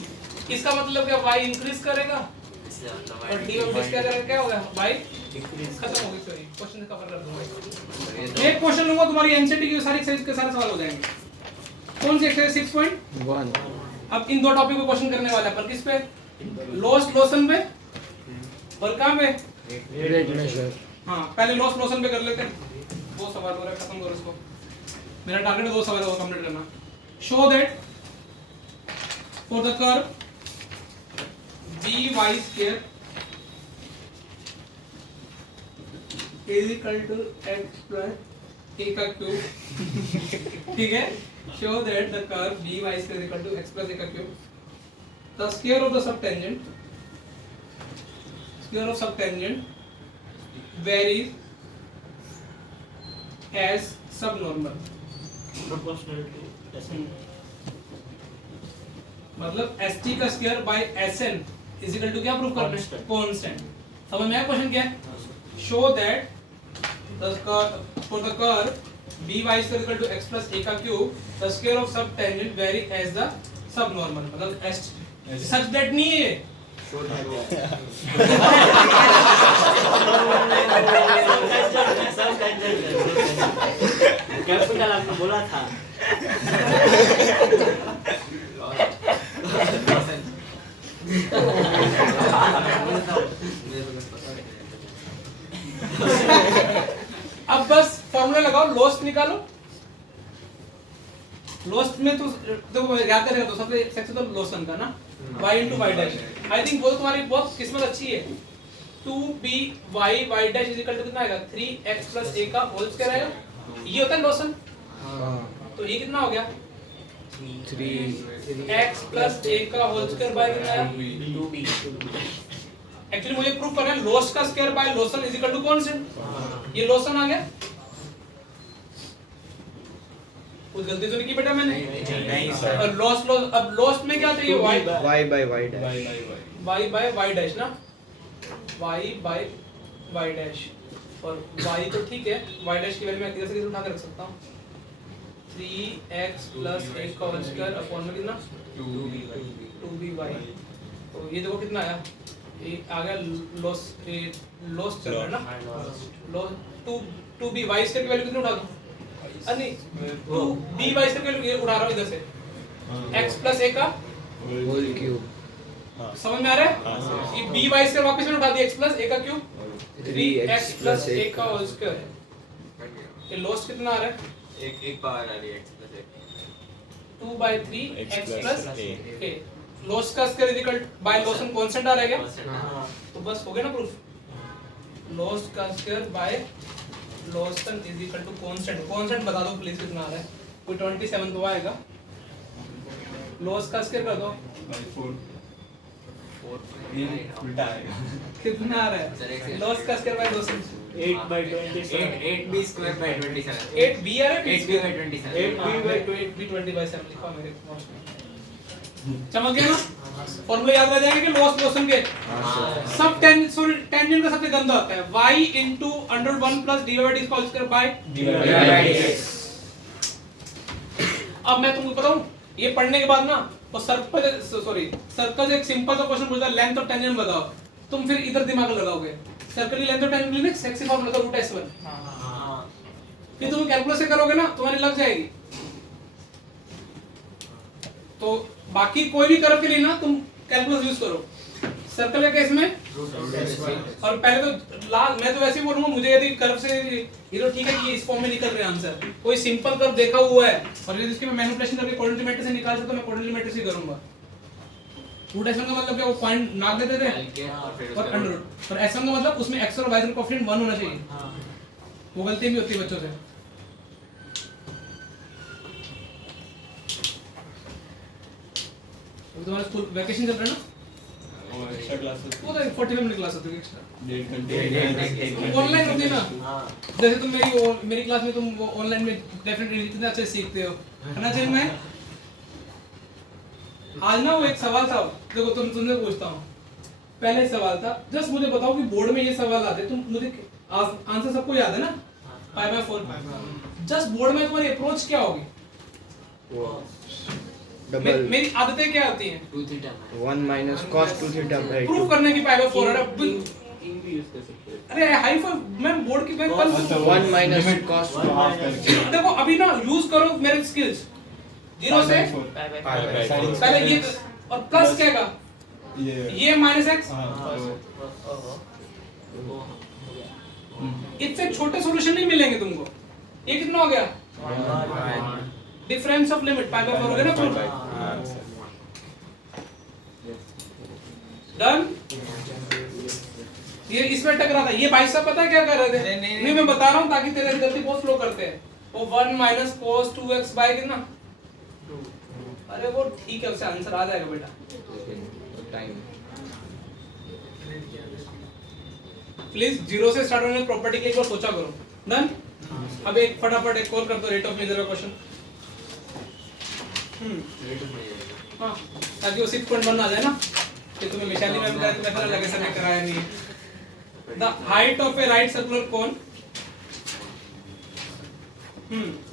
इसका मतलब क्या y इंक्रीज करेगा और d डिक्रीज क्या करेगा? क्या होगा? y खत्म हो गई। सॉरी क्वेश्चन कवर कर दूंगा। एक क्वेश्चन लूंगा तुम्हारी एनसीटी की सारी एक्सरसाइज के सारे सवाल हो जाएंगे। कौन सी एक्सरसाइज 6.1? अब इन दो टॉपिक को क्वेश्चन करने वाला है पर किस पे? लॉस लोशन पे और कहां पे? Rate measure. हाँ पहले लॉस लोशन पे कर लेते हैं। दो सवाल हो रहा है खत्म करो इसको। मेरा टारगेट है 2 सवाल को कंप्लीट करना। Show that for the curve by square is equal to x plus a का क्यूब। ठीक है show that the curve by square is equal to x plus a का cube the square of the subtangent varies as subnormal। proportional to SN। मतलब st का square by sn is equal to क्या प्रूव करना है? कांस्टेंट। समझ में आया क्वेश्चन क्या है? Show that for the curve by is equal to x plus a का cube the square of subtangent vary as the subnormal। मतलब such that नहीं है कैपिटल आपने बोला था। अब बस फॉर्मूला लगाओ लॉस्ट निकालो। लॉस्ट में तो देखो याद करेगा तो सबसे सेक्शन तो लोशन का ना y into y dash। I think वो तुम्हारी बहुत किस्मत अच्छी है। 2b y dash is equal to कितना आएगा? 3x plus a का होल स्क्वायर आएगा। ये होता है लोशन। तो ये कितना हो गया? 3x plus a का होल स्क्वायर बाय कितना आया? 2b। एक्चुअली मुझे प्रूफ करना है लॉस का स्क्वायर बाय लोशन इज इक्वल टू कांस्टेंट। ये लोशन आ गया। कुछ गलती तो नहीं की बेटा मैंने? नहीं सर। और लॉस अब लॉस में क्या चाहिए? y y by y dash ना y by y dash और y तो ठीक है y dash की वैल्यू मैं इधर से किधर उठा के रख सकता हूँ 3x plus a का होल स्क्वायर अपॉन में कितना 2by। तो ये देखो कितना आया? ये आ गया लॉस चल रहा है ना लॉस 2b y स्क्वायर की वैल्यू कितनी उठा दूँ? नहीं 2b y स्क्वायर की वैल्यू उठा रहा हूँ इधर से x plus a का होल क्यूब। समझ में आ रहा है? ये b y स्क्वायर वापस मैंने उठा दिया x plus a का क्यूब 3x plus a का होल स्क्वायर। ये लॉस कितना आ रहा है? एक पावर आ रही है x plus a 2/3 x plus a। Loss का स्क्वायर इज इक्वल बाय लॉसन कांस्टेंट आ रहा है क्या? हाँ। तो बस हो गया ना प्रूफ। लॉस का स्क्वायर बाय लॉसन इज इक्वल टू कांस्टेंट बता दो प्लीज कितना आ रहा है? कोई 27 तो आएगा। लॉस का स्क्वायर कर दो 4 कितना आ रहा है? लॉस का square by Lawson 8/27। 8b square by 27 8b आ रहा है 8b by 27 8b 20/7 लिखा मेरे नोट्स में। चमक गया ना? फॉर्मूला याद रह जाएगा कि लॉस लोशन के सब टेंजेंट का सबसे गंदा होता है y into √1 plus dy by dx का whole square by dy by dx। अब मैं तुमको बताऊं ये पढ़ने के बाद ना वो सर्कल एक सिंपल सा क्वेश्चन पूछता है लेंथ ऑफ टेंजेंट बताओ। तुम फिर इधर दिमाग लगाओगे सर्कल की लेंथ ऑफ टेंजेंट के लिए सेक्सी फॉर्मूला था √s1। फिर तुम कैलकुलस से करोगे ना तुम्हारी लग जाएगी। तो बाकी कोई भी कर्व के लिए ना तुम कैलकुलस यूज करो सर्कल के केस में और पहले तो लास्ट मैं तो वैसे ही बोलूंगा, मुझे यदि कर्व से ये तो ठीक है कि ये इस फॉर्म में निकल रहे हैं आंसर, कोई सिंपल कर्व देखा हुआ है और यदि इसकी मैं मैनिपुलेशन करके कोऑर्डिनेट मैट्रिक्स से निकाल सकता हूं, मैं कोऑर्डिनेट मैट्रिक्स ही करूंगा। रूट एस1 का मतलब क्या, वो पॉइंट नाप देते थे और अंडर रूट, और एस1 का मतलब उसमें एक्स और वाई का कोएफिशिएंट 1 होना चाहिए। वो गलती भी होती है बच्चों से। तो तुम्हारा स्कूल वैकेशन चल रहा है ना, और एक्स्ट्रा क्लासेस वो तो 45 मिनट क्लास होती है एक्स्ट्रा, 1.5 घंटे ऑनलाइन होती है ना। जैसे तुम मेरी क्लास में तुम वो ऑनलाइन में डेफिनेटली इतने अच्छे सीखते हो, है ना चेंज में। आज ना वो एक सवाल था, देखो तुमसे पूछता हूँ, पहले सवाल था, जस्ट मुझे बताओ कि बोर्ड में ये सवाल आते, तुम मुझे आंसर सबको याद है ना, π/4, जस्ट बोर्ड में तुम्हारी अप्रोच क्या होगी? डबल मेरी आदतें क्या होती हैं? 1 minus cos 2 theta by 2 proof करने की π/4। अरे हाई फाई मैं बोर्ड की मैं कल 1 माइनस cos हाफ करके देखो अभी ना यूज करो मेरे स्किल्स 0 से पहले ये और प्लस क्या का ये माइनस एक्स, इससे छोटे सॉल्यूशन नहीं मिलेंगे तुमको। ये कितना हो गया? डिफरेंस ऑफ लिमिट π/4 हो गया ना प्रूफ। डन। ये इसमें टकरा था, ये भाई साहब पता है क्या कर रहे थे? नहीं मैं बता रहा हूँ ताकि तेरे गलती बहुत स्लो करते हैं। वो 1 माइनस cos 2x बाय कितना? अरे वो ठीक है, उससे आंसर आ जाएगा बेटा। प्लीज 0 से स्टार्ट होने प्रॉपर्टी के एक बार सोचा करो। डन। अब एक फटाफट एक कॉल कर दो रेट ऑफ मेजर का क्वेश्चन। हाँ ताकि वो 6.1 आ जाए ना, कि तुम्हें मिशाली मैम का तुम्हें पता लगे सर ने कराया नहीं है। The height of A right circular cone,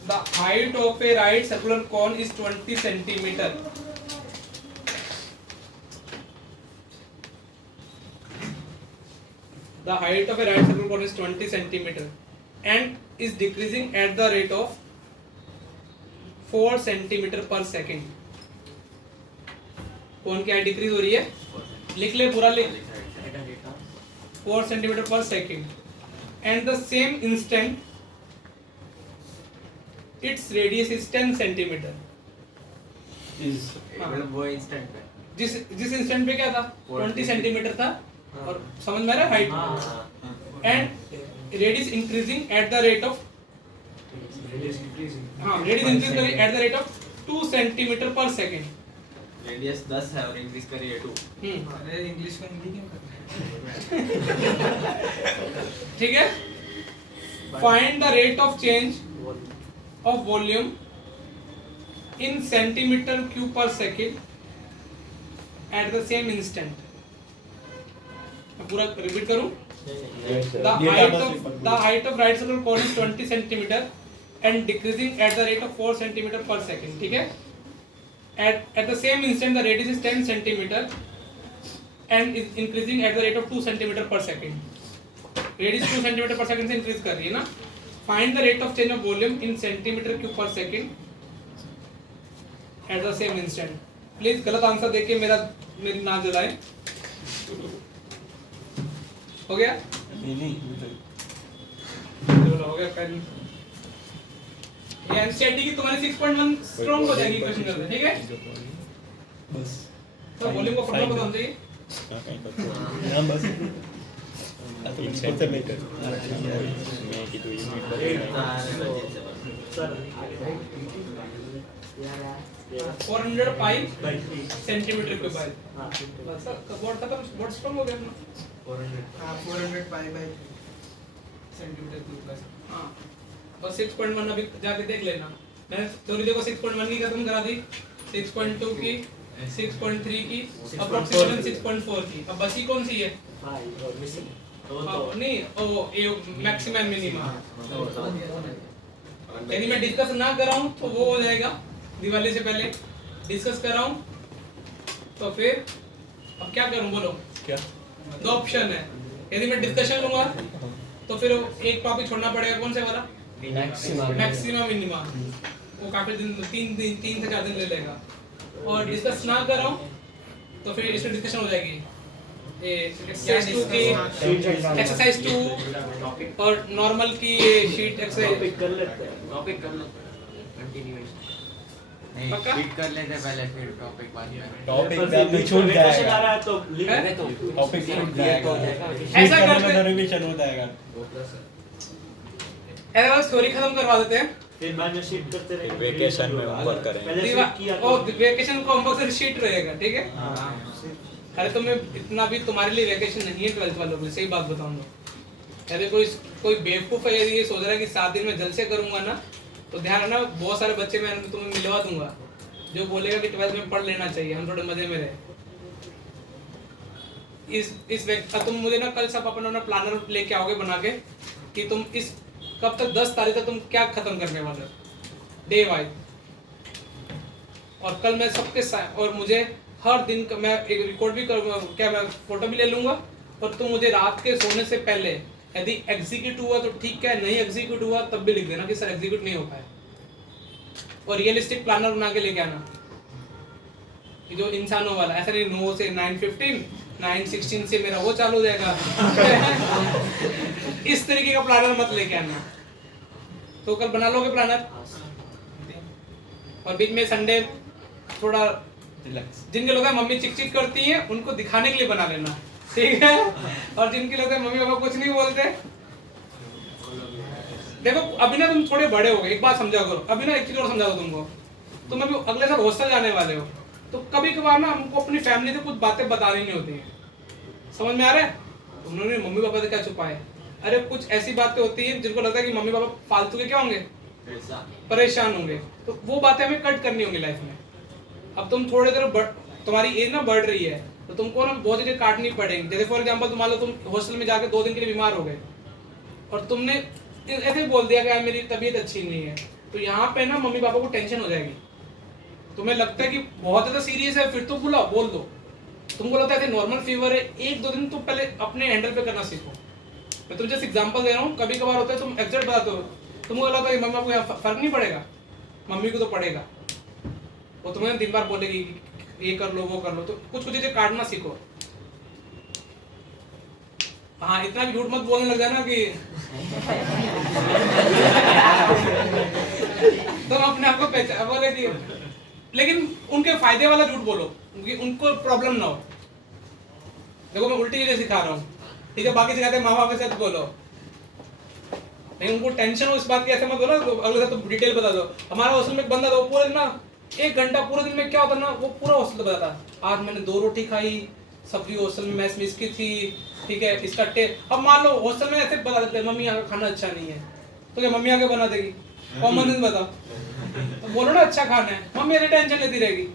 the height of a right circular cone is 20 centimeter. The height of a right circular cone is 20 centimeter and is decreasing at the rate of 4 centimeter per second. कौन की हाइट डिक्रीज हो रही है? लिख ले पूरा लिख। 4 centimeter per second and the same instant its radius is 10 centimeter. मतलब वो इंस्टेंट पे जिस इंस्टेंट पे क्या था? 20 सेंटीमीटर था और समझ में आ रहा है height and radius increasing at the rate of radius increase करी at the rate of 2 centimetre per second. Radius 10 है और इंक्रीज करिए 2। अरे इंग्लिश का हिंदी क्यों कर रहे हैं? ठीक है। Find the rate of change of volume in centimeter cube per second at the same instant. पूरा रिपीट करूं? The height of right circular cone is 20 centimeter and decreasing at the rate of 4 centimeter per second. ठीक है? At the same instant the radius is 10 centimeter and is increasing at the rate of 2 centimeter per second. Radius 2 centimeter per second से increase कर रही है ना? Find the rate of change of volume in centimeter cube per second at the same instant. Please गलत आंसर देके मेरी नाक जलाएं। हो गया? चलो हो गया कल। ये एनसीईआरटी की तुम्हारी 6.1 स्ट्रांग हो जाएगी क्वेश्चन करते, ठीक है? बस तो वॉल्यूम को फॉर्मूला बताना चाहिए। हां बस सेंटीमीटर मैं की तो unit 400 pi centimetre cube by बस व्हाट खत्म व्हाट स्ट्रांग हो गया अपना 400 pi by centimetre cube by. हां बस 6.1 अभी जाके देख लेना। मैंने थ्योरी देखो 6.1 की खत्म करा दी, 6.2 की, 6.3 की, अप्रोक्सीमेशन 6.4 की। अब बची कौन सी है? नहीं ओ मैक्सिमम मिनिमम। यदि मैं डिस्कस ना कर रहा हूं तो वो हो जाएगा दिवाली से पहले, डिस्कस कर रहा हूं तो फिर अब क्या करूं बोलो? क्या? दो ऑप्शन है, यदि मैं डिस्कशन लूंगा तो फिर एक टॉपिक छोड़ना पड़ेगा, कौन से वाला? Maximum minimum. वो काफी दिन 3 से 4 दिन ले लेगा। और डिस्कस ना कर रहा हूं तो फिर इसमें डिस्कशन हो जाएगी एक्सरसाइज 2 की एक्सरसाइज 2 और नॉर्मल की शीट एक्सरसाइज टॉपिक कर लेते हैं। टॉपिक कर लो कंटिन्यूएशन नहीं पक्का? फिट कर लेते हैं पहले फिर टॉपिक बाद में टॉपिक पर पे आपने बीच छूट में vacation आ जाएगा रहा है तो लिख है? अरे तो टॉपिक छूट जाएगा ऐसा ऐसा करते- करने में रिवीजन हो जाएगा ऐसा स्टोरी खत्म करवा देते हैं। फिर बाद में शीट करते रहेंगे। वेकेशन में होमवर्क करें। पहले दीवा- शीट किया ओ वेकेशन को होमवर्क से शीट रहेगा, ठीक है? हाँ। अरे तुम्हें इतना भी तुम्हारे लिए वेकेशन नहीं है 12th वालों के लिए, सही बात बताऊं तो। यदि कोई बेवकूफ है यदि ये सोच रहा है कि 7 दिन में जल्द से करूंगा ना, तो ध्यान रखना बहुत सारे बच्चे मैं तुम्हें मिलवा दूंगा जो बोलेगा कि 12th में पढ़ लेना चाहिए, हम थोड़े मजे में रहे। तुम मुझे ना कल सब अपना प्लानर लेके आओगे बना के कि तुम इस कब तक 10 तारीख तक तुम क्या खत्म करने वाले हो डे वाइज। और कल मैं सबके साथ और मुझे हर दिन का मैं एक रिकॉर्ड भी करूँगा, क्या मैं फोटो भी ले लूँगा। और तुम मुझे रात के सोने से पहले यदि एग्जीक्यूट हुआ तो ठीक है, नहीं एग्जीक्यूट हुआ तब भी लिख देना कि सर एग्जीक्यूट नहीं हो पाया। और रियलिस्टिक प्लानर बना के लेके आना कि जो इंसानों वाला, ऐसा नहीं 9 से 9:15 9:16 से मेरा वो चालू हो जाएगा इस तरीके का प्लानर मत लेके आना। तो कल बना लोगे प्लानर। और बीच में संडे थोड़ा जिनके लोग मम्मी चिक चिक करती हैं उनको दिखाने के लिए बना लेना, ठीक है? और जिनके लोग मम्मी पापा कुछ नहीं बोलते, देखो अभी ना तुम थोड़े बड़े हो गए, एक बात समझा करो। अभी ना एक चीज और समझा दो तुमको, तुम अभी अगले साल हॉस्टल जाने वाले हो, तो कभी कभार ना हमको अपनी फैमिली से कुछ बातें बतानी नहीं होती हैं। समझ में आ रहा है? उन्होंने मम्मी पापा से क्या छुपाए? अरे कुछ ऐसी बातें होती हैं जिनको लगता है कि मम्मी पापा फालतू के क्या होंगे, परेशान होंगे, तो वो बातें हमें कट करनी होंगी लाइफ में। अब तुम थोड़ी देर तुम्हारी एज ना बढ़ रही है तो तुमको ना बहुत चीजें काटनी पड़ेंगी। जैसे फॉर एग्जांपल मान लो तुम हॉस्टल में जाके 2 दिन के लिए बीमार हो गए और तुमने ऐसे बोल दिया कि यार मेरी तबीयत अच्छी नहीं है, तो यहाँ पे ना मम्मी पापा को टेंशन हो जाएगी। तुम्हें लगता है कि बहुत ज्यादा सीरियस है, फिर तो बुलाओ, बोल दो। तुमको लगता है नॉर्मल फीवर है, 1-2 दिन तुम पहले अपने हैंडल पे करना सीखो। मैं तुम जैसे एग्जांपल दे रहा हूँ, कभी कभार होता है तुम एग्जैक्ट बताते हो, तुमको लगता है कि मम्मी को फर्क नहीं पड़ेगा, मम्मी को तो पड़ेगा। वो तुम्हें दिन भर बोलेगी ये कर लो वो कर लो, तो कुछ कुछ चीजें काटना सीखो। हाँ, इतना भी झूठ मत बोलने लग जाना कि तुम अपने आप को पहचान बोले कि, लेकिन उनके फायदे वाला झूठ बोलो क्योंकि उनको प्रॉब्लम ना हो। देखो मैं उल्टी चीजें सिखा रहा हूँ, ठीक है? बाकी सिखाते माँ बाप के साथ बोलो, नहीं उनको टेंशन हो इस बात की, ऐसे मत बोलो। तो अगले साथ तो डिटेल बता दो। हमारा हॉस्टल में एक बंदा था, वो पूरे दिन ना 1 घंटा पूरे दिन में क्या होता ना, वो पूरा हॉस्टल बताता। आज मैंने 2 रोटी खाई, सब्जी हॉस्टल में मैस मिस की थी, ठीक है? इसका टेस्ट। अब मान लो हॉस्टल में ऐसे बता देते हैं मम्मी यहाँ का खाना अच्छा नहीं है, तो क्या मम्मी आके बना देगी? कॉमन सेंस बताओ। तो बोलो ना अच्छा खाना है, मम्मी ऐसे टेंशन लेती रहेगी,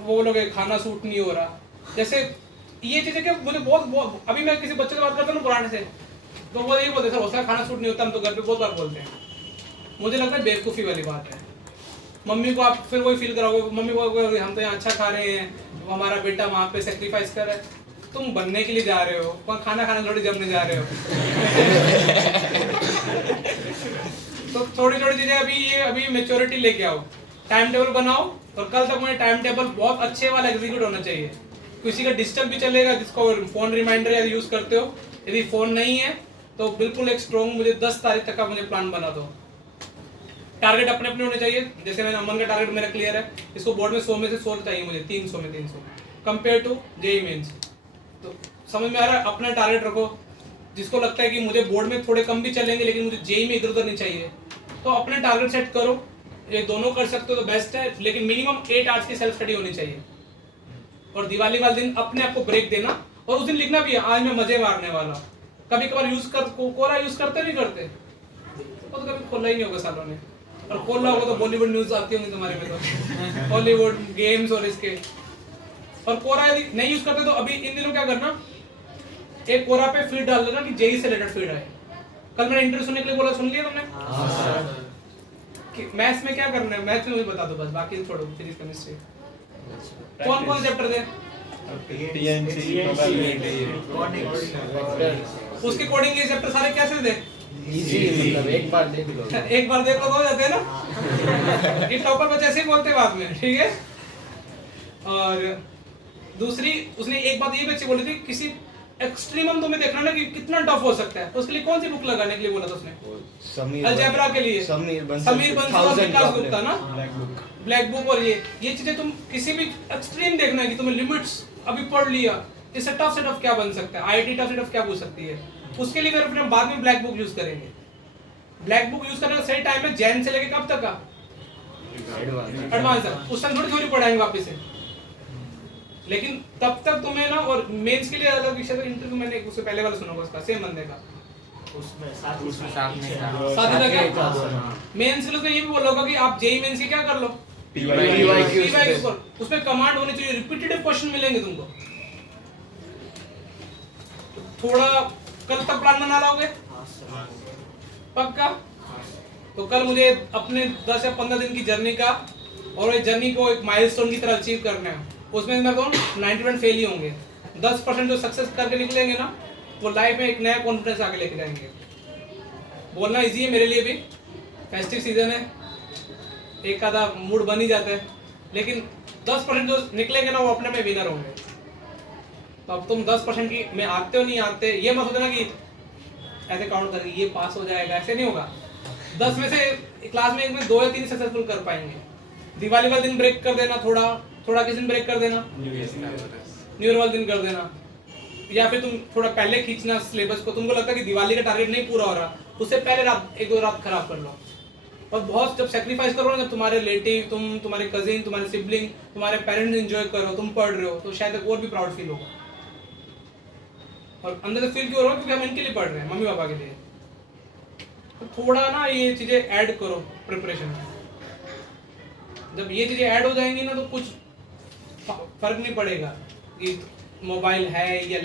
वो लोग खाना सूट नहीं हो रहा। जैसे ये चीजें क्या मुझे बहुत अभी मैं किसी बच्चे से बात करता हूँ पुराने से, तो वो ये बोलते सर हॉस्टल खाना सूट नहीं होता, हम तो घर पे बहुत बार बोलते हैं। मुझे लगता है बेवकूफ़ी वाली बात है। मम्मी को आप फिर वही फील कराओगे, मम्मी को हम तो यहाँ अच्छा खा रहे हैं, हमारा बेटा वहाँ पे सेक्रीफाइस कर रहा है। तुम बनने के लिए जा रहे हो, वहाँ खाना खाना थोड़ी जमने जा रहे हो। तो थोड़ी थोड़ी चीजें अभी मेच्योरिटी लेके आओ, टाइम टेबल बनाओ, और कल तक मुझे टाइम टेबल बहुत अच्छे वाला एग्जीक्यूट होना चाहिए। किसी का डिजिटल भी चलेगा जिसको फोन रिमाइंडर या यूज करते हो, यदि फोन नहीं है तो बिल्कुल एक स्ट्रॉन्ग मुझे 10 तारीख तक का मुझे प्लान बना दो। टारगेट अपने अपने होने चाहिए। जैसे मैंने अमन का टारगेट मेरा क्लियर है, इसको बोर्ड में 100 में से 100 चाहिए मुझे, 300 में 300 कंपेयर टू जेईई मेंस। तो समझ में आ रहा है? अपना टारगेट रखो। जिसको लगता है कि मुझे बोर्ड में थोड़े कम भी चलेंगे लेकिन मुझे जेईई में इधर उधर नहीं चाहिए, तो अपने टारगेट सेट करो। ये दोनों कर सकते हो तो बेस्ट है, लेकिन मिनिमम 8 आवर्स की सेल्फ स्टडी होनी चाहिए। और दिवाली वाले दिन अपने आप को ब्रेक देना, और उस दिन लिखना भी है आज मैं मजे मारने वाला। कभी कभार यूज कर कोरा यूज करते नहीं करते, वो तो कभी खोला ही नहीं होगा सालों ने, और खोला होगा तो बॉलीवुड न्यूज आती होंगी तुम्हारे में, तो हॉलीवुड गेम्स और इसके। और कोरा यदि नहीं यूज करते तो अभी इन दिनों क्या करना, एक कोरा पे फीड डाल देना कि जेईई से रिलेटेड फीड आए। कल मैंने इंटरव्यू सुनने के लिए बोला, सुन लिया तुमने? कि मैथ्स में क्या करना है, मैथ्स में मुझे बता दो बस, बाकी छोड़ो फिजिक्स केमिस्ट्री। कौन कौन चैप्टर थे? टीएनसी प्रोबेबिलिटी, उसके कोडिंग के चैप्टर सारे कैसे थे? इजी, मतलब एक बार देख लो, एक बार देख लो तो हो जाते हैं ना। ये टॉपर बच्चे ऐसे ही बोलते हैं बाद में, ठीक है? और दूसरी उसने एक बात ये भी अच्छी बोली थी, किसी एक्सट्रीमम तुम्हें देखना ना कि कितना टफ हो सकता है, उसके लिए कौन सी बुक लगाने के लिए बोला था उसने? समीर अलजेब्रा के लिए समीर बंसल और विकास गुप्ता ना, ब्लैक बुक। Black book. और ये चीजें तुम किसी भी एक्सट्रीम देखना है कि तुम्हें लिमिट्स अभी पढ़ लिया, इससे टफ से टफ क्या बन सकता है, आईआईटी टफ से टफ क्या पूछ सकती है, उसके लिए फिर हम बाद में ब्लैक बुक यूज करेंगे। ब्लैक बुक यूज करने का सही टाइम है जैन से लेके कब तक का एडवांस है, उस टाइम थोड़ी थ्योरी पढ़ाएंगे वापस से। लेकिन तब तक तुम्हें ना, और मेंस के लिए अलग विषय, इंटरव्यू मैंने उससे पहले वाला सुना होगा उसका, सेम बंदे का उसमें साथ ही उसमें साथ में था। साथ ही था क्या? मेंस के लिए उसने ये भी बोला होगा कि आप जेई मेंस की क्या कर लो, PYQ उसमें कमांड होनी चाहिए, रिपीटेटिव क्वेश्चन मिलेंगे तुमको। थोड़ा कल तक प्लान बना लोगे पक्का? तो कल मुझे अपने 10 या 15 दिन की जर्नी का, और इस जर्नी को एक माइलस्टोन की तरह अचीव करना है। उसमें मैं कहूँ 90% फेल ही होंगे, 10% जो सक्सेस करके निकलेंगे ना, वो लाइफ में एक नया कॉन्फिडेंस आगे लेके जाएंगे। बोलना इजी है मेरे लिए भी, फेस्टिव सीजन है, एक आधा मूड बन ही जाता है, लेकिन 10% जो निकलेंगे ना, वो अपने में विनर होंगे। तो अब तुम 10% की में आते हो नहीं आते, ये मत सोचना कि ऐसे काउंट करके ये पास हो जाएगा, ऐसे नहीं होगा। 10 में से क्लास में 2 या 3 सक्सेसफुल कर पाएंगे। दिवाली वाले दिन ब्रेक कर देना, थोड़ा किसी दिन ब्रेक कर देना, न्यू ईयर वाले दिन कर देना, या फिर तुम थोड़ा पहले खींचना सिलेबस को। तुमको लगता है कि दिवाली का टारगेट नहीं पूरा हो रहा, उससे पहले रात 1-2 रात खराब कर लो। और बहुत जब सेक्रीफाइस करो ना, जब तुम्हारे रिलेटिव, तुम्हारे कजिन, तुम्हारे सिबलिंग, तुम्हारे पेरेंट्स एंजॉय करो, तुम पढ़ रहे हो, तो शायद और भी प्राउड फील होगा। और अंदर से फील क्यों हो रहा है? क्योंकि हम इनके लिए पढ़ रहे हैं, मम्मी पापा के लिए। तो थोड़ा ना ये चीजें ऐड करो प्रिपरेशन में। जब ये चीजें ऐड हो जाएंगी ना, तो कुछ फर्क नहीं पड़ेगा कि मोबाइल है या